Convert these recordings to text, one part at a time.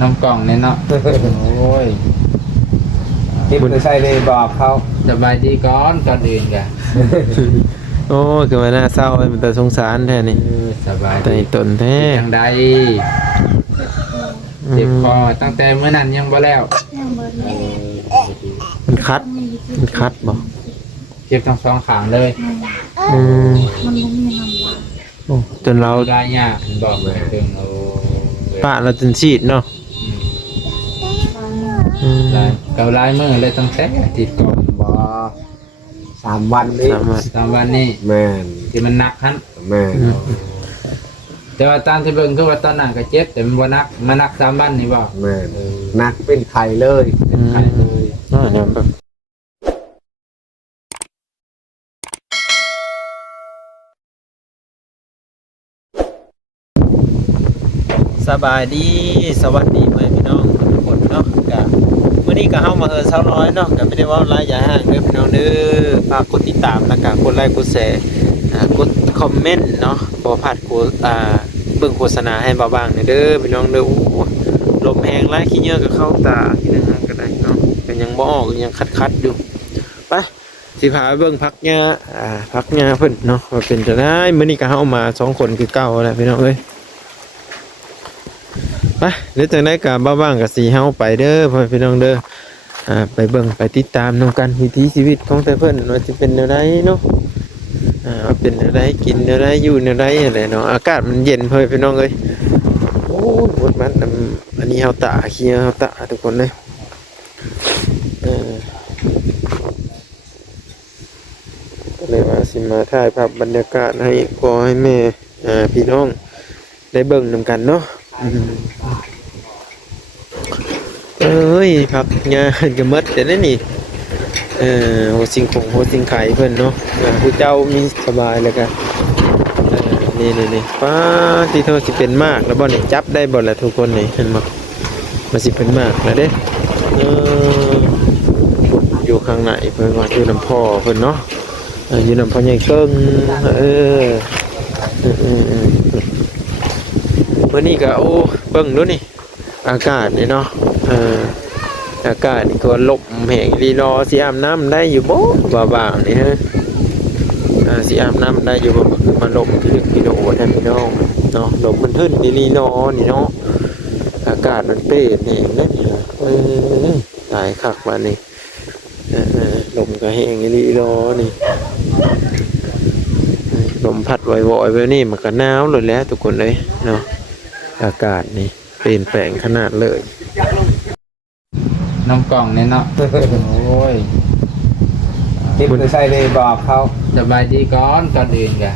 น้ำกล่องเนี่ยเนาะโอ้ย คิดไปใส่เลยบอกเขา สบายดีก่อนอื่นกัน โอ้คือว่าน่าเศร้ามันแต่สงสารแท้นี่ สบาย แต่ ดี ตนแท้ ยังใดเจ็บคอตั้งแต่เมื่อนั้นยังบ่แล้ว ยังเบิดเลย มันคัดบ่ เจ็บทั้งสองข้างเลย อืม มันบ่มีน้ำยา โอ้จนเรา ได้ยากบอกเลยถึงโอ้ ปะเราจนฉีดเนาะอืม ลายเกาลายมือเลยตั้งแต่อาทิตย์ก่อน บอ3 วันนี้ สามารถ ตามวันนี้ แม่น ที่มันหนักฮั่น แม่น แต่ว่าตามที่เบิ่งคือว่าตอนนั้นก็เจ็บแต่มันบ่หนักมันหนัก3วันนี่บ่ แม่นนักเป็นไข่เลย เป็นไข้เลย เนี่ยแบบสบายดีสวัสดีเพื่อนพี่น้องทุกคนเนาะกะมื้อนี้ก็เฮามาเช้าน้อยเนาะก็ไม่ได้เว่าหลายอย่างเด้อพี่น้องเด้อฝากกดติดตามแล้วก็กดไลค์กดแชร์กดคอมเมนต์เนาะบ่พลาดเบิ่งโฆษณาให้บ่บางเด้อพี่น้องเด้อโอ้ลมแรงหลายขี้เหงื่อก็เข้าตาที่นั่นก็ได้เนาะก็ยังบ่ออกยังคัดๆอยู่ไปสิพาไปเบิ่งพักหญ้าพักหญ้าเพิ่นเนาะว่าเป็นจังได๋มื้อนี้ก็เฮามา2คนคือเก่าแหละพี่น้องเอ้ยไปเดี๋ยวจังได๋ก็บ่ว่างก็สิเฮาไปเด้อพ่อพี่น้องเด้อไปเบิ่งไปติดตามนํกันวิถีชีวิตของแต่เพิ่นว่าสิเป็นแนวใดเนาะว่าเป็นแนวใดกินแนวใดอยู่แนวใดอะไรเนาะอากาศมันเย็นเพิ่นพี่น้องเอ้ยโอ้ยหมดมันอันนี้เฮาตาขี้เฮาตาทุกคนเลยก็เลยว่าสิมาถ่ายภาพบรรยากาศให้พ่อให้แม่พี่น้องได้เบิ่งนํกันเนาะเอ้ยครับงานก็หมดแต่นั่นนี่โหสิ่งไข่เพิ่นเนาะผู้เจ้ามีสบายแล้วกันนี่ป้าที่เท่าสิเป็นมากแล้วบ่นี่จับได้บ่ล่ะทุกคนนี่เห็นบ่มันสิเป็นมากแล้วเด้อยู่ข้างในเพิ่นว่าอยู่น้ำพ่อเพิ่นเนาะอยู่น้ำพ่อใหญ่เกิ้งมื้อนี้ก็โอ้เบิ่งดูนี่อากาศนี่เนาะอากาศนี่ก็ลมแห้งลีรอสิอาบน้ำได้อยู่บ่บ่าวๆนี่ฮะสิอาบน้ำได้อยู่บ่คือมาลมคือพี่โนแท้พี่น้องเนาะลมมันขึ้นลีรอนี่เนาะอากาศมันเปรตนี่นั่นตายคักว่านี่ลมก็แห้งลีรอนี่ลมพัดวอยๆไปนี่มันก็หนาวเลยแหละทุกคนเลยเนาะอากาศนี่เปลี่ยนแปลงขนาดเลย น้ำกล่องเนี่ยเนาะโอ้ย คิดไปใส่เลยบอกเขา สบายดีก่อนอื่นกัน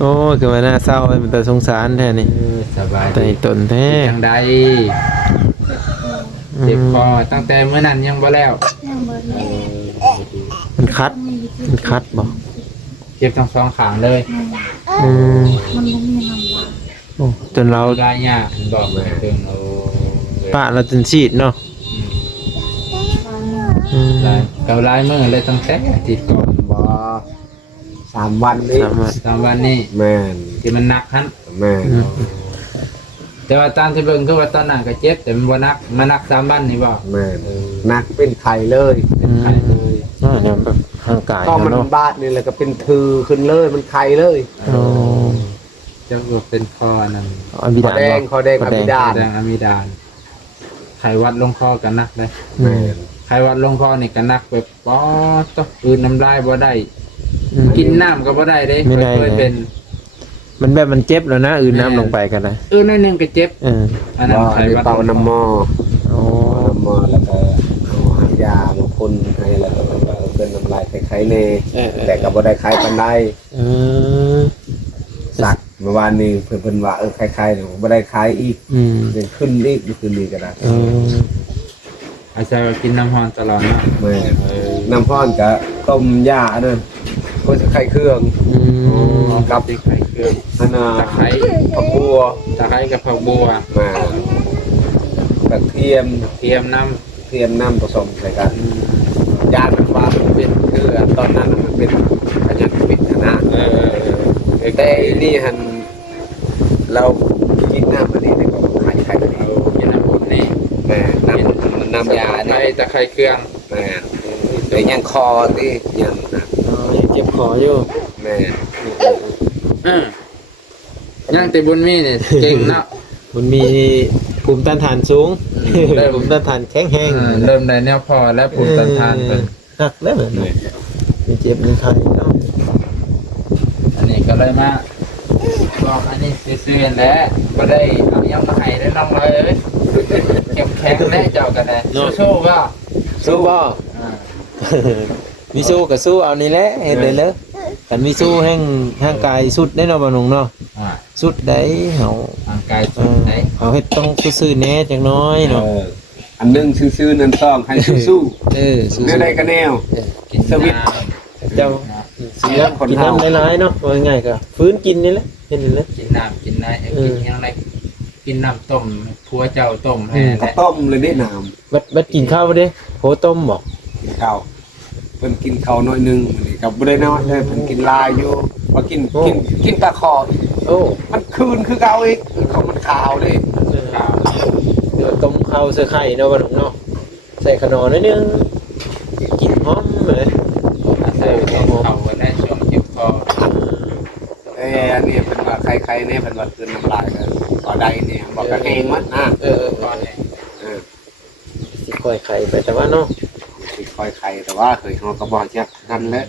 โอ้คือว่าน่าเศร้ามันแต่สงสารแท้นี่ สบาย แต่ ดี ตนแท้ ยังใดเจ็บคอตั้งแต่เมื่อนั้นยังบ่แล้ว ยังเบิดเลย มันคัดบ่ เจ็บทั้งสองข้างเลย อืม มันบ่มีน้ำยา โอ้จนเรา ได้ยากบอกเลยถึงโอ้ ปะเราจนฉีดเนาะอืม ลายเกาลายมือเลยตั้งแต่อาทิตย์ก่อน บอ3 วันนี้ สามารถ ตามวันนี้ แม่น ที่มันหนักฮั่น แม่น แต่ว่าตามที่เบิ่งคือว่าตอนนั้นก็เจ็บแต่มันบ่หนักมันหนัก3วันนี่บ่ แม่นนักเป็นไข่เลย เป็นไข้เลย เนี่ยแบบร่างกาย ก็มัน เนาะ บาดนี่แหละก็เป็นทือขึ้นเลยมันไข่เลย โอ้ จะว่าเป็นคอนั่น อันบิ คอ ดา แดง บ่ คอแดงอบิดา แดงอะมิดานไข้หวัดลงคอกันนักเลย อื แม่ ม น ไข้หวัดลงคอนี่ก็นักแบบป๊อดต้องคืนน้ำลายบ่ได้ อืม กินน้ำก็บ่ได้เด้ ไม่ได้ เคยเป็น มันแบบมันเจ็บแล้วนะอื่นน้ำลงไปกันนะ หน่อยหนึงก็เจ็บ อันนั้น ว่า ไข้หวัด เป่าน้ำหม้อ โอ้ น้ำหม้อแล้วก็เอาหายามาพ่นให้แล้วก็เป็นน้ำลายคล้ายๆเนแต่ก็บ่ได้คล้ายปานใด เออ สักเมื่อวานนี้เพิ่นว่าคล้ายๆเนี่ยบ่ได้คล้ายอีก อืม เป็นขึ้นอีกขึ้นอีกก็ได้ เออ อาจารย์กินน้ำร้อนตลอดเนาะ แม่น้ำพร้อนก็ต้มยาอันนั้นก็จะไข่เครื่อง อืม กับ ที่ไข่เครื่อง อันน่ะ ตะไคร้ ผักบัว ตะไคร้กับผักบัว มากระเทียม เทียมน้ เทียมน้ำผสมใส่กัน ำ ยามันว่ามันเป็นคือตอนนั้นมันเป็นขยันปิดนะแต่อันนี่หันเรากินน้ำอันนี้เนี่ยก็ไข่อันนี้ น้ำยา ใน เนี่ย ตะไคร้เครื่อง แม่แต่ยังคอที่ยังนะ ยังเจ็บคออยู่ แม่ ยังแต่บุญมีนี่เก่งเนาะ มันมีภูมิต้านทานสูง เริ่ม ภูมิต้านทานแข็งแรง เริ่มได้แนวพอและภูมิต้านทานเป็น หักแล้วเหรอเนาะมีเจ็บมีไข้เนาะ อันนี้ก็เลยมาบอกอันนี้ซื้อๆแหล้วก็ได้เอายังมาให้ได้น้องเลยเก็บแข็งแน่เจ้ากันแน่สู้ๆว่า สู้บ่ มีสู้กับสู้เอานี่แหละเห็นเลยเลยกันมีสู้แห่งทางกายสุดได้เนาะบ่นุ่งเนาะสุดได้เฮา ร่างกายสุดไหน เขาเฮ็ดต้องซื่อๆแหน่จังน้อยเนาะ อันนึงซื่อๆนั่นต้องให้สู้ สู้ ๆแนวใดก็แนว กินสวิต เจ้าเสียกินน้ำหลายๆเนาะว่าง่ายก็ฟื้นกินนี่แหละเห็นนี่แหละ กินน้ำกินน้ำกินยังไงกินน้ำต้มผัวเจ้าต้มให้ ข้าวต้มเลยได้น้ บัดกินข้าวบ่เด้โหต้มบ่ ำกินข้าวเพิ่นกินข้าวน้อยนึงนี่กับบ่ได้น้อยเลยเพิ่นกินลายอยู่มากินตะคออีก โอ้ มันคืนคือเก่าอีกเขามันขาวดิ ข้าว เดี๋ยวต้มข้าวใส่ไข่เนาะบ่นุ่งเนาะใส่ขนมนิดนึงกินหอมเลย ใส่ข้าวไว้ได้ช่วงเจ็บคอ อันนี้เป็นว่าใครๆเนี่ยเป็นว่าคืนน้ำลายกันก็ได้เนี่ยบอกกันเองมันนะ คอเนี่ย สิค่อยไข่ไปแต่ว่าเนาะ สิคอยใครแต่ว่าเคยเขาก็บอกจักกันแล้ว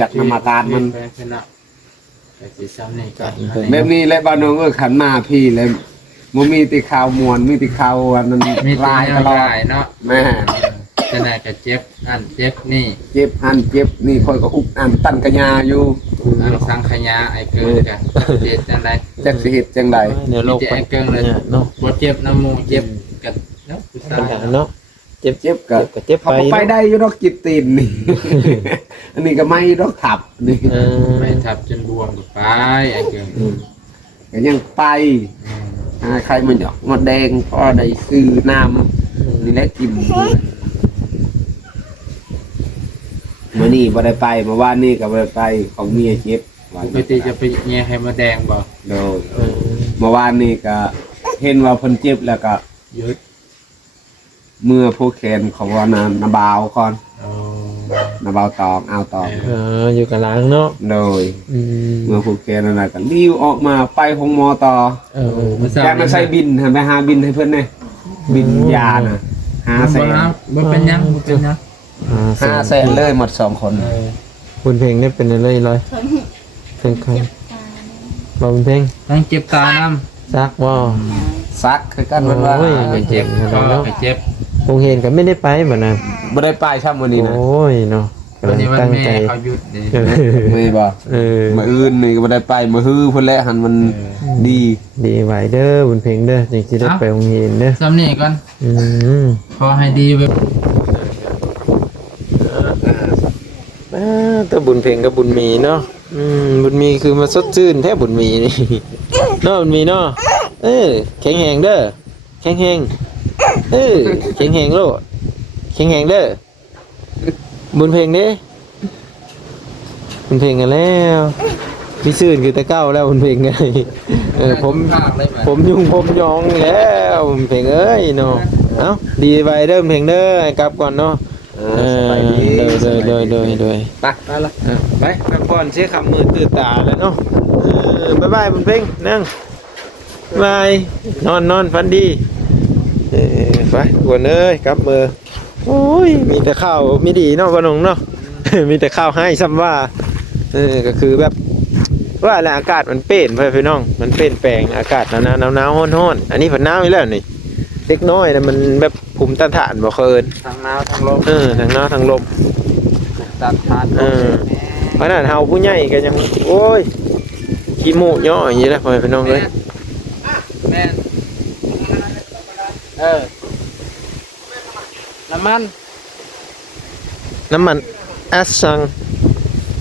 จัดนมาการมันเป็นอะแต่สีซ้ำนี่ก็ แบบนี้และบ้านน้องก็ขันมาพี่เลยมันมีติข่าวมวนมีติข่าวอันนั้น มีลา ลาย ย ตลอด ลายเนาะ แม่ จะไหนก็เจ็บอันเจ็บนี่ เจ็บอันเจ็บนี่คอยก็อุกอันตั้นกระยาอยู่ อันสังขยาไอ้เกินกันเจ็บจังไร จักสิเหตุจังใด เดี๋ยวโลก ไอ้เกินเลย เนาะ ปวดเจ็บน้ำมูกเจ็บกันเนาะ ปัญหาเนาะเจ็บ เจ็บก็ เจ็บ เขา ไป ก็ไปได้อยู่ดอกจิตตีนนี่ อันนี้ก็ไม่ดอกถับนี่ ไม่ทับจนบวมไปไอ้เกิน ก็ยังไปใครมันหยอกมาแดงพอได้ซื้อน้ำนี่แหละกินมื่อนี้บ่ได้ไปเมื่อวานนี้ก็บ่ได้ไปของเมียเจ็บ ปกติจะไปแย่ให้มาแดงบ่ โดยเมื่อวานนี้ก็เห็นว่าเพิ่นเจ็บแล้วก็ ยึด เมื่อผู้แขนของว่านาบาวก่อนนาบาวตองเอาตอง อยู่กับล้างเนาะ โดยเมื่อผู้แขนนั่นน่ะก็รีวออกมาไปห้องหมอต่อแกมาใช้บินหันไปหาบินให้เพิ่นเลยบินยาน่ะ500,000 บ่เป็นยังบ่เป็นยัง 500,000เลยหมด2คน บุญเพลงนี่เป็นอะไรลอยเพลงใคร เจ็บตา เราบุญเพลง ต้องเจ็บตาน้ ซักว่า ซักคือกันมันว่า ำไปเจ็บคอไปเจ็บ คงเห็นกันไม่ได้ไปบ่นะ บ่ได้ไปช่ำมื้อนี้นะ โอ้ยเนาะ วันนี้วัน ตั้ง แม่ ใจ เขาหยุดนี่ ไม่บ่ มื้ออื่นนี่ก็บ่ได้ไปมื้อฮื้อเพิ่นแหละหันมันดี ดีไหวเด้อบุญเพลงเด้อจริงๆได้ไปโรงเรียนเด้อ ซ้ำนี่ก่อนพอให้ดีไป แต่บุญเพลงกับบุญมีเนาะบุญมีคือมาสดชื่นแท้บุญมีนี่ เนาะบุญมีเนาะแข็งแรงเด้อแข็งแรงแข็งแรงโลดแข็งแรงเด้อบุญเพลงเด้บุญเพลงกันแล้วพี่ซื่นคือแต่เก้าแล้วบุญเพลงไงผมยุ่งผมยองแล้วบุญเพลงเอ้ยเนาะเอ้าดีไปเด้อบุญเพลงเด้อกลับก่อนเนาะโดยไปละไปพักผ่อนเสียคำมือตื่นตาแล้วเนาะบ๊ายบายบุญเพ่งนั่งบายนอนฝันดีไปวนเอ้ยกลับมือโอ้ยมีแต่ข้าวมีดีเนาะพ่อหนุ่มเนาะ มีแต่ข้าวให้ซ้ำว่าก็คือแบบว่าแหละอากาศมันเปลี่ยนไปพี่น้องมันเปลี่ยนแปลงอากาศหนาวร้อนอันนี้ฝนหนาวอีกแล้วนี่เล็กน้อยนะมันแบบภูมิต้านทานบ่เคิน ทางหนาวทางลม ทั้งหนาวทั้งลม ตัดทาน ขนาดเฮาผู้ใหญ่ก็ยังโอ้ยขี้มูกย่ออย่างนี้แหละพ่อพี่น้องเลย แม่น้ำมัน อัสซัง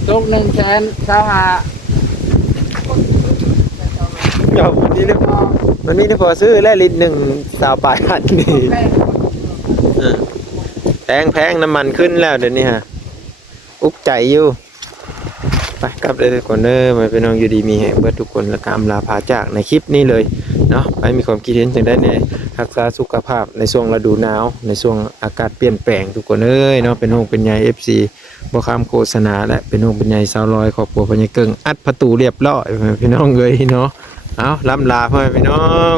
ตุก100,000เช้าหา เดี๋ยวมันนี่พอซื้อแล้วลิตรหนึ่งสาวปลายพันนี่แพงน้ำมันขึ้นแล้วเดี๋ยวนี้ฮะอุกใจอยู่ไปกลับเลยทุกคนเด้อมาเป็นน้องอยู่ดีมีแห่งเบิดทุกคนและกำลาพาจากในคลิปนี้เลย เนาะไปมีความคิดเห็นจังได้แน่รักษาสุขภาพในช่วงฤดูหนาวในช่วงอากาศเปลี่ยนแปลงทุกคนเอ้ยเนาะเป็นห่วงเป็นใย FC บ่คำโฆษณาและเป็นห่วงเป็นใยสาวลอยครอบครัวพญาเกิงอัดประตูเรียบร้อยพี่น้องเอ้ยเนาะเอาล่ำลาพ่อแม่พี่น้อง